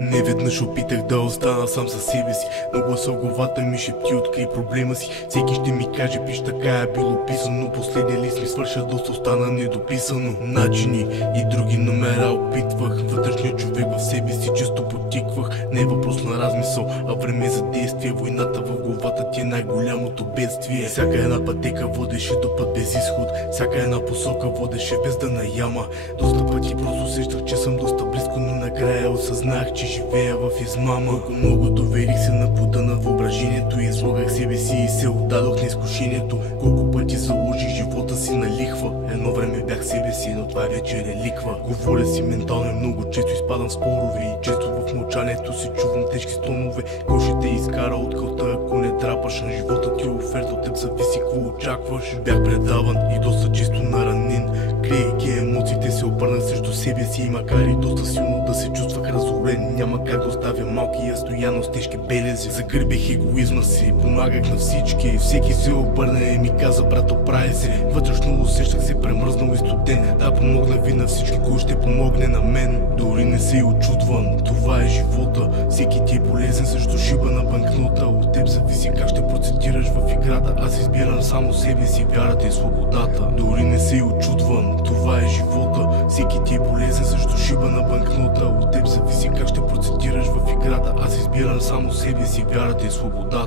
Неведнъж опитах да остана сам със себе си, но гласа в главата ми шепти открий проблема си. Всеки ще ми каже, пиш, така е било писано. Последния лист ми свърша, доста остана недописано. Начини и други номера опитвах, вътрешният човек в себе си често потиквах. Не е въпрос на размисъл, а време за действие. Войната в главата ти е най-голямото бедствие. Всяка една пътека водеше до път без изход, всяка една посока водеше без да наяма. Доста пъти просто усещах, че съм доста близко, но накрая осъзнах, че живея в измама. Колко много доверих се на плода на въображението, излагах себе си и се отдадох на изкушението. Колко пъти заложих живота си на лихва, едно време бях себе си, но това вече е реликва. Говоря си ментално и много често изпадам в спорове и често в мълчанието си чувам тежки стонове. Кой ще те изкара от кълта, ако не драпаш? На живота ти е оферта, от теб зависи какво очакваш. Бях предаван и доста често наранен, криейки емоциите се обърнах срещу себе си. И макар и доста силно да се чувствах разорен, няма как да оставя малкия стоян с тежки белези. Загърбих егоизма си, помагах на всички. Всеки се обърна и ми каза: брат, оправи се. Вътрешно усещах се премръзнал и студен. Да, помогна ви на всички, кой ще помогне на мен. Дори не се и очудвам, това е живота. Всеки ти е полезен срещу шиба на банкнота. От теб зависи как ще процедираш в играта. Аз избирам само себе си, вярата и свободата. Дори не се и очудвам, това е живота. Всеки ти е полезен срещу шиба на банкнота. От теб зависи как ще процедираш в играта. Аз избирам само себе си, вярата и свободата.